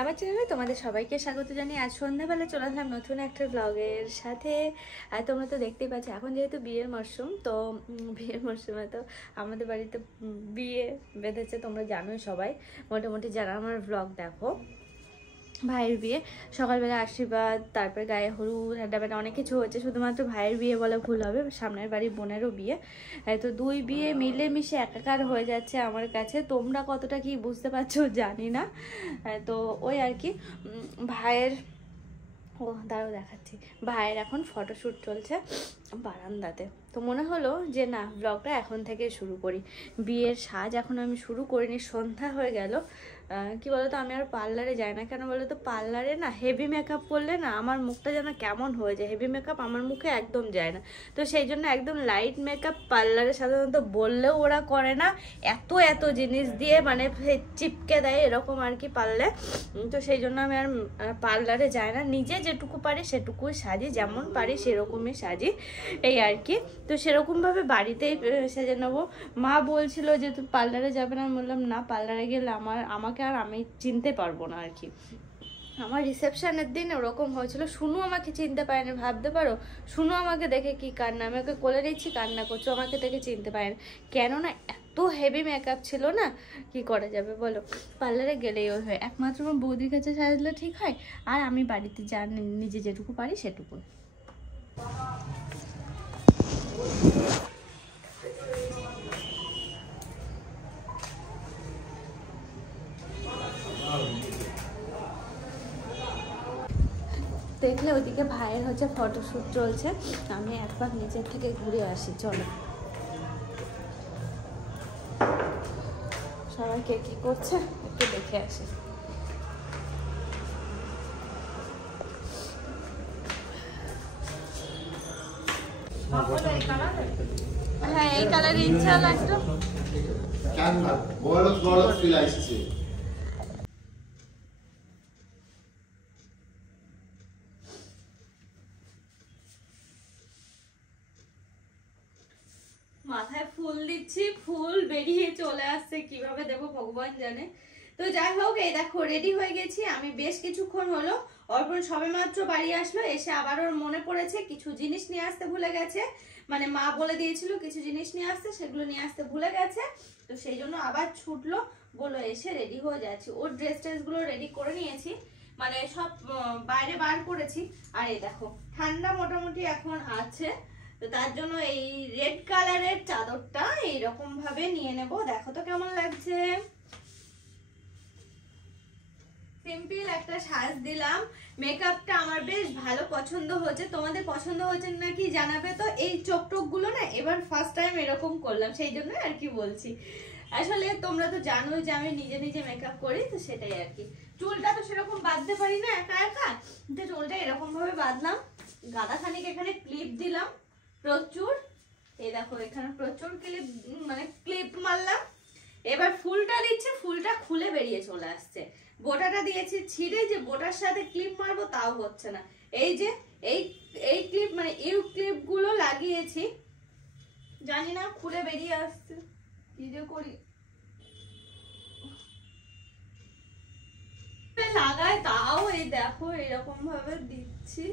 আমার চ্যানেলে তোমাদের সবাইকে স্বাগত জানিয়ে আজ সন্ধ্যাবেলা চলে আসলাম নতুন একটা ব্লগের সাথে। আর তোমরা তো দেখতেই পাচ্ছ এখন যেহেতু বিয়ের মরশুম, তো বিয়ের মরশুমে তো আমাদের বাড়িতে বিয়ে বেঁধেছে, তোমরা জানোই সবাই মোটামুটি যারা আমার ব্লগ দেখো। ভাইয়ের বিয়ে, সকালবেলা আশীর্বাদ, তারপরে গায়ে হলুদ, হাড্ডাবাড্ডা অনেক কিছু হচ্ছে। শুধুমাত্র ভাইয়ের বিয়ে বলে ভুল হবে, সামনের বাড়ির বোনেরও বিয়ে। তো দুই বিয়ে মিলেমিশে একাকার হয়ে যাচ্ছে আমার কাছে। তোমরা কতটা কি বুঝতে পারছো জানি না। তো ওই আর কি ভাইয়ের, দাঁড়াও দেখাচ্ছি, ভাইয়ের এখন ফটোশ্যুট চলছে বারান্দাতে। তো মনে হলো যে না, ব্লগটা এখন থেকে শুরু করি। বিয়ের সাজ এখন আমি শুরু করিনি, সন্ধ্যা হয়ে গেল। কি বলতো, আমি আর পার্লারে যাই না। কেন বলো তো, পার্লারে না হেভি মেকআপ করলে না আমার মুখটা যেন কেমন হয়ে যায়। হেভি মেকআপ আমার মুখে একদম যায় না। তো সেই জন্য একদম লাইট মেকআপ পার্লারে সাধারণত বললেও ওরা করে না, এত এত জিনিস দিয়ে মানে চিপকে দেয় এরকম আর কি পারলে। তো সেই জন্য আমি আর পার্লারে যাই না, নিজে যেটুকু পারি সেটুকুই সাজি, যেমন পারি সেরকমই সাজি এই আর কি। তো সেরকমভাবে বাড়িতেই সেজে নেবো। মা বলছিল যে তুই পার্লারে যাবে না, আমি বললাম না, পার্লারে গেলে আমাকে আর আমি চিনতে পারবো না আর কি। আমার রিসেপশনের দিন ওরকম হয়েছিল, শুনু আমাকে চিনতে পারেনি, ভাবতে পারো। শুনু আমাকে দেখে কি কান্না, আমি ওকে কোলে নিচ্ছি কান্না করছো, আমাকে দেখে চিনতে পারেনি। কেননা এত হেভি মেকআপ ছিল না, কি করা যাবে বলো, পার্লারে গেলেই ওই হয়। একমাত্র আমার বৌদির কাছে সাজলে ঠিক হয়, আর আমি বাড়িতে যা নিজে যেটুকু পারি সেটুকু। দেখলে ওইদিকে ভাইয়ের হচ্ছে ফটোশ্যুট চলছে, আমি একবার নিচের থেকে ঘুরে আসি, চলো। সবাই কে কি করছে একটু দেখে আসি। হ্যাঁ, এই কালার ইচ্ছা লাগতো। মাথায় ফুল দিচ্ছি, ফুল বেরিয়ে চলে আসছে, কিভাবে দেবো ভগবান জানে। তো যাই হোক, এই দেখো রেডি হয়ে গেছি আমি। বেশ কিছুক্ষণ হলো, অর্পণ সবে মাত্র বাড়ি আসলো, এসে আবার ওর মনে পড়েছে কিছু জিনিস নিয়ে আসতে ভুলে গেছে। মানে মা বলে দিয়েছিল কিছু জিনিস নিয়ে আসতে, সেগুলো নিয়ে আসতে ভুলে গেছে। তো সেই জন্য আবার ছুটলো, বললো এসে রেডি হয়ে যাচ্ছি। ওর ড্রেসগুলো রেডি করে নিয়েছি, মানে সব বাইরে বার করেছি। আর এই দেখো ঠান্ডা মোটামুটি এখন আছে, তো তার জন্য এই রেড কালারের চাদরটা এইরকম ভাবে নিয়ে নেব। দেখো তো কেমন লাগছে, সিম্পল একটা সাজ দিলাম। মেকআপটা আমার বেশ ভালো পছন্দ হয়েছে, তোমাদের পছন্দ হয়েছে নাকি জানাবে। তো এই চোখ গুলো না এবার ফার্স্ট টাইম এরকম করলাম, সেই জন্য আর কি বলছি। আসলে তোমরা তো জানোই যে আমি নিজে নিজে মেকআপ করি, তো সেটাই আর কি। চুলটা তো সেরকম বাঁধতে পারি না একা একা, তো চুলটা এরকম ভাবে বাঁধলাম। গাদা খানিক এখানে ক্লিপ দিলাম প্রচুর, এই দেখো এখানে প্রচুর ক্লিপ, মানে ক্লিপ মারলাম। এবার ফুলটা দিচ্ছি, ফুলটা খুলে বেরিয়ে চলে আসছে। বোটাটা দিয়েছি ছিঁড়ে, যে বোটার সাথে ক্লিপ মারবো তাও হচ্ছে না। এই যে এই ক্লিপ, মানে ইউ ক্লিপ গুলো লাগিয়েছি, জানি না খুলে বেরিয়ে আসছে, কি যে করি। লাগায় তাও এই দেখো এরকম ভাবে দিচ্ছি।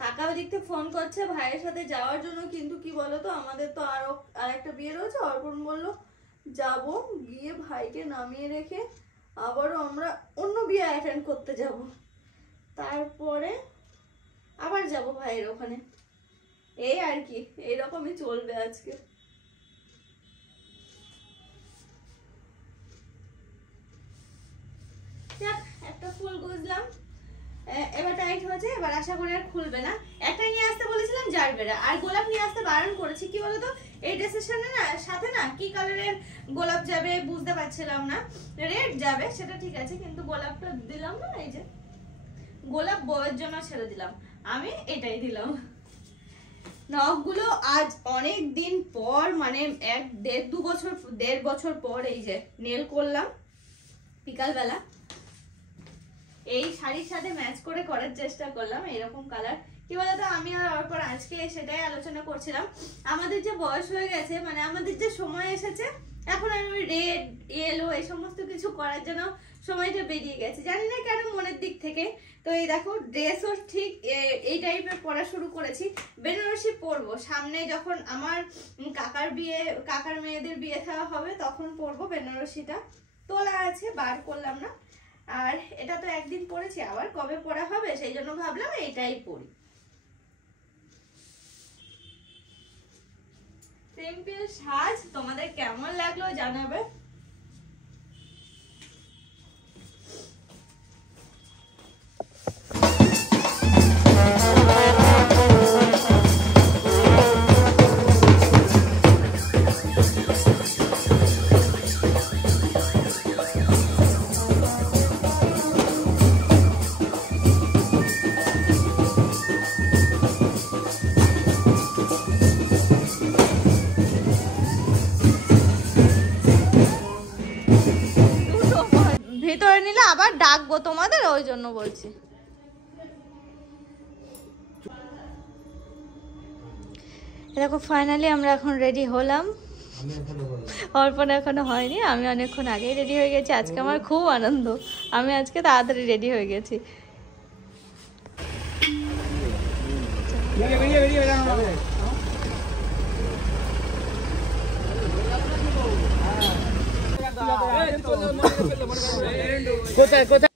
কাকা ওদিক থেকে ফোন করছে ভাইয়ের সাথে যাওয়ার জন্য, কিন্তু কি বলতো আমাদের তো আরেকটা বিয়ে রয়েছে। অর্পণ বললো যাব, গিয়ে ভাইকে নামিয়ে রেখে আবারও আমরা অন্য বিয়ে অ্যাটেন্ড করতে যাব, তারপরে আবার যাব ভাইয়ের ওখানে। এই আর কি, এইরকমই চলবে আজকে। একটা ফুল গুজলাম, এবার টাইট হয়েছে, এবার আশা করি আর খুলবে না। একটা নিয়ে আসতে বলেছিলাম জারবেরা, আর গোলাপ নিয়ে আসতে বারণ করেছি। কি বলতো, এই ড্রেসের সাথে না কি কালারের গোলাপ যাবে বুঝতে পারছিলাম না। রেড যাবে সেটা ঠিক আছে, কিন্তু গোলাপটা দিলাম না। এই যে গোলাপ বউয়ের জন্য ছেড়ে দিলাম, আমি এটাই দিলাম। নখগুলো আজ অনেক দিন পর, মানে দেড় বছর পর এই যে নেল করলাম বিকালবেলা। এই শাড়ির সাথে ম্যাচ করে করার চেষ্টা করলাম, এরকম কালার। কি বলতো, আমি আর অর্পণ আজকে সেটাই আলোচনা করছিলাম। আমাদের যে বয়স হয়ে গেছে, মানে আমাদের যে সময় এসেছে, এখন আর ওই রেড ইয়েলো এই সমস্ত কিছু করার জন্য সময়টা বেরিয়ে গেছে, জানি না কেন মনের দিক থেকে। তো এই দেখো ড্রেসও ঠিক এই টাইপের পরা শুরু করেছি। বেনারসি পরবো সামনে, যখন আমার কাকার মেয়েদের বিয়ে থাকা হবে তখন পরবো বেনারসিটা। তোলা আছে, বার করলাম না। আর এটা তো একদিন পরেছি, আবার কবে পরা হবে সেই জন্য ভাবলাম এইটাই পরি। সিম্পল সাজ তোমাদের কেমন লাগলো জানাবে। ভিতরে নিলে আবার ডাকবো তোমাদের, ওই জন্য বলছি। দেখো ফাইনালি আমরা এখন রেডি হলাম। অর্পণ এখনো হয়নি, আমি অনেকক্ষণ আগেই রেডি হয়ে গেছি। আজকে আমার খুব আনন্দ, আমি আজকে তাড়াতাড়ি রেডি হয়ে গেছি। কোথায় কোথায়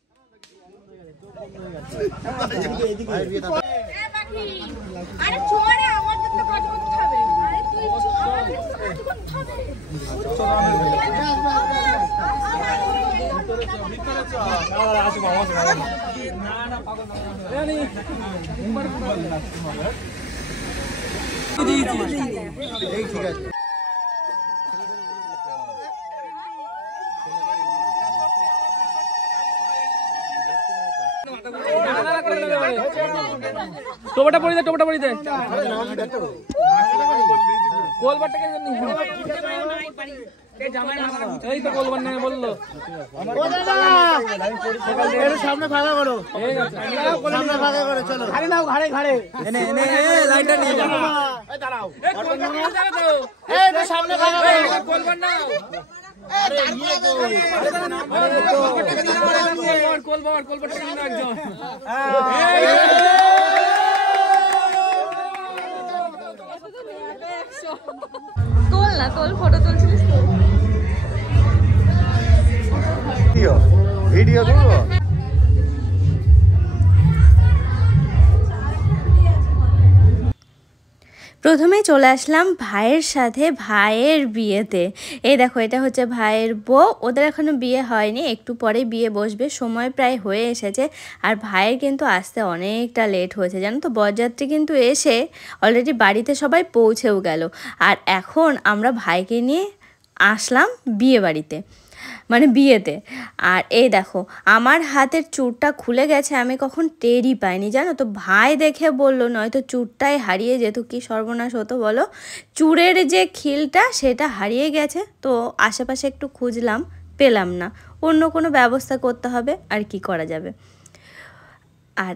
আরে ছোড়ে আমাদের তো কাজ করতে হবে। আরে তুই আমাদের তো কাজ করতে হবে। ঠিক আছে। টোপাটা পড়ি দে, টোপাটা পড়ি দে। গোলবারটাকে এই তো গোলবার নেই বললো। সামনে ফাঁকা করো, সামনে ফাঁকা করো, চলো ঘাড়ে নাও, ঘাড়ে ঘাড়ে লাইনটা নিয়ে যাও। দাঁড়াও, সামনে ফাঁকা করো, গোলবার নাও। তোল না, তোল, ফটো তুলছিলিস তো। ভিডিও করবো। প্রথমে চলে আসলাম ভাইয়ের সাথে ভাইয়ের বিয়েতে। এই দেখো এটা হচ্ছে ভাইয়ের বউ, ওদের এখনো বিয়ে হয়নি, একটু পরে বিয়ে বসবে, সময় প্রায় হয়ে এসেছে। আর ভাইয়ের কিন্তু আসতে অনেকটা লেট হয়েছে জানো তো, বরযাত্রী কিন্তু এসে অলরেডি বাড়িতে সবাই পৌঁছেও গেল। আর এখন আমরা ভাইকে নিয়ে আসলাম বিয়ে বাড়িতে, মানে বিয়েতে। আর এই দেখো আমার হাতের চুড়টা খুলে গেছে, আমি কখন টেরই পাইনি জানো তো। ভাই দেখে বললো নয়তো চুড়টাই হারিয়ে যেত, কি সর্বনাশ হতো বলো। চুড়ের যে খিলটা সেটা হারিয়ে গেছে, তো আশেপাশে একটু খুঁজলাম, পেলাম না, অন্য কোনো ব্যবস্থা করতে হবে, আর কি করা যাবে। আর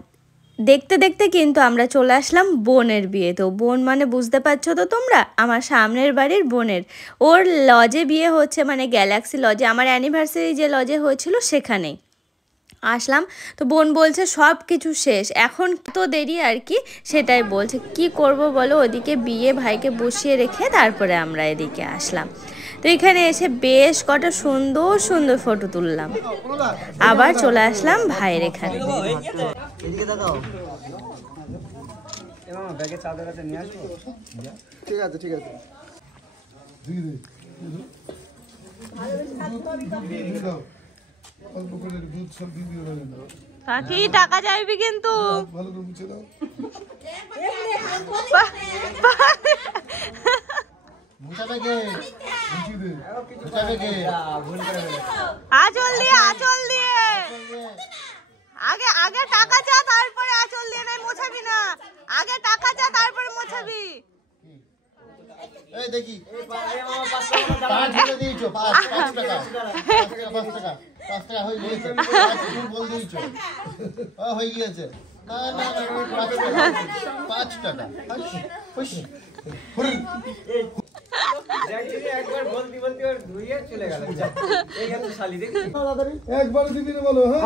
দেখতে দেখতে কিন্তু আমরা চলে আসলাম বোনের বিয়ে। তো বোন মানে বুঝতে পারছো তো তোমরা, আমার সামনের বাড়ির বোনের, ওর লজে বিয়ে হচ্ছে, মানে গ্যালাক্সি লজে, আমার অ্যানিভার্সারি যে লজে হয়েছিল সেখানেই আসলাম। তো বোন বলছে সব কিছু শেষ, এখন তো দেরি আর কি, সেটাই বলছে। কি করব বলো, ওদিকে বিয়ে ভাইকে বসিয়ে রেখে তারপরে আমরা এদিকে আসলাম। তো এখানে এসে বেশ কটা সুন্দর সুন্দর ফটো তুললাম, আবার চলে আসলাম ভাইয়ের এখানে। ঠিক আছে ঠিক আছে। কাকি টাকা চাইবি কিন্তু। আঁচল দিয়ে, আঁচল দিয়ে, আগে আগে টাকা চা তারপরে আঁচল দিয়ে, নাই মোছাবি না, আগে টাকা চা তারপরে মোছাবি। এই দেখি 5 টাকা দিয়েছো, 5 টাকা, 5 টাকা হয়ে গিয়েছে, বল দিয়েছো, হয়ে গিয়েছে। 5 টাকা একবার দিদি বলো হ্যাঁ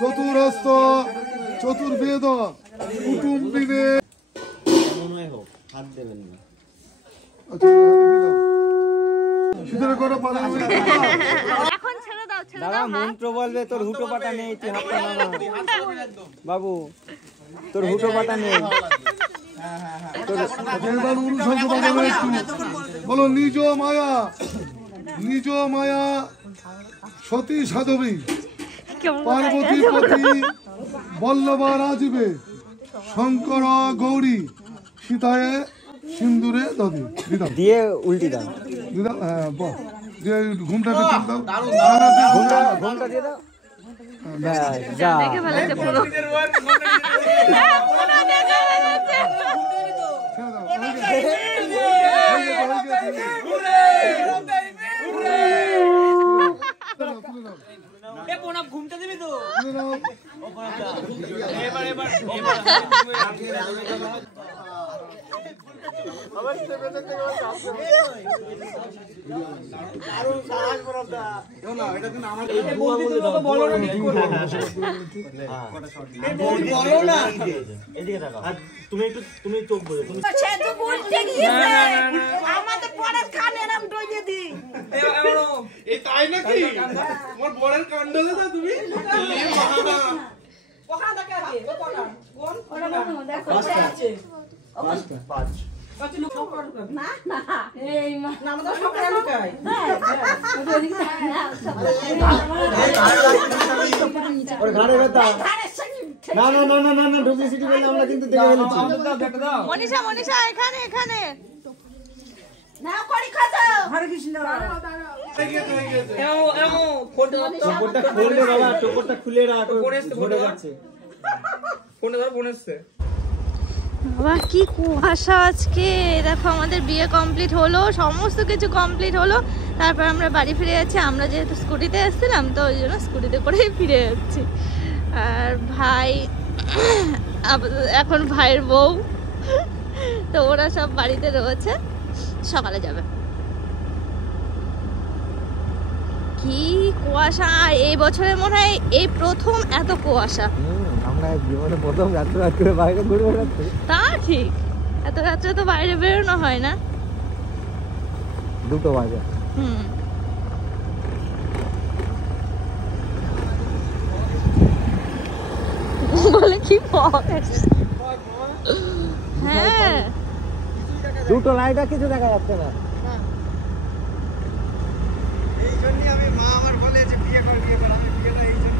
চতুরস্ত চতুর্বেদ কুটুম্বিনে ভিতরে করে পালা এখন ছেড়ে দাও দাদা মন্ত্র বলবে তোর হুটো পাটা নেই তুই হাত পা নামা বাবু তোর হুটো পাটা নেই এবার অনুসঙ্গ বাজাবে একটু বলো নিজ মায়া সতী সাধবী পার্বতী পতি বল্লভা রাজবে শঙ্কর গৌরী সীতায় সিন্দুরে দদি দিদাম দিয়ে উল্টি দাও দিদাম হ্যাঁ বাহ দিয়ে ঘুমটা তুলে দাও ঘুমটা দিয়ে দাও ব্যাস যা দেখে ভালো লাগছে পুরো পুরো দেখে ভালো লাগছে ঘুমটা দিবি তো তুমি চোখ বোঝো সে তো বলতে গিয়েছে আমাদের পড়ার কান এরম ডইয়ে দি এই তাই নাকি আমার বড়ের কাণ্ডলে না তুমি ওখানে দেখে আছে ও কোনা কোন দেখো আছে না না এই মা না আমাদের সকালে লুকাই ওর ঘাড়ে ব্যথা ঘাড়ের সঙ্গে না না না না না না ডুপ্লিসিটি বলে আমরা কিন্তু দেখে ফেলেছি মনীষা এখানে এখানে না করি খাতো হরে কৃষ্ণ টোপরটা খুলে বাবা টোপরটা খুলে রাখ ঝরে যাচ্ছে বাবা কি কুয়াশা আজকে দেখো আমাদের বিয়ে কমপ্লিট হলো সমস্ত কিছু কমপ্লিট হলো তারপর আমরা বাড়ি ফিরে যাচ্ছি আমরা যেহেতু স্কুটিতে এসেছিলাম তো ওই জন্য স্কুটিতে করেই ফিরে যাচ্ছি আর ভাই এখন ভাইয়ের বউ তো ওরা সব বাড়িতে রয়েছে সকালে যাবে কি কুয়াশা আর এই বছরের মনে হয় এই প্রথম এত কুয়াশা আমরা জীবনে প্রথম রাত্রে বাইরে ঘুরবো রাত্রে তা ঠিক এত রাত্রে তো বাইরে বেরোনো হয় না 2 বাজে হুম বলে কি হ্যাঁ 2 লাইট কিছু দেখা যাচ্ছে না এই জন্যই আমি মা আমার বলে যে বিয়ে কর আমি বিয়েটা এই জন্য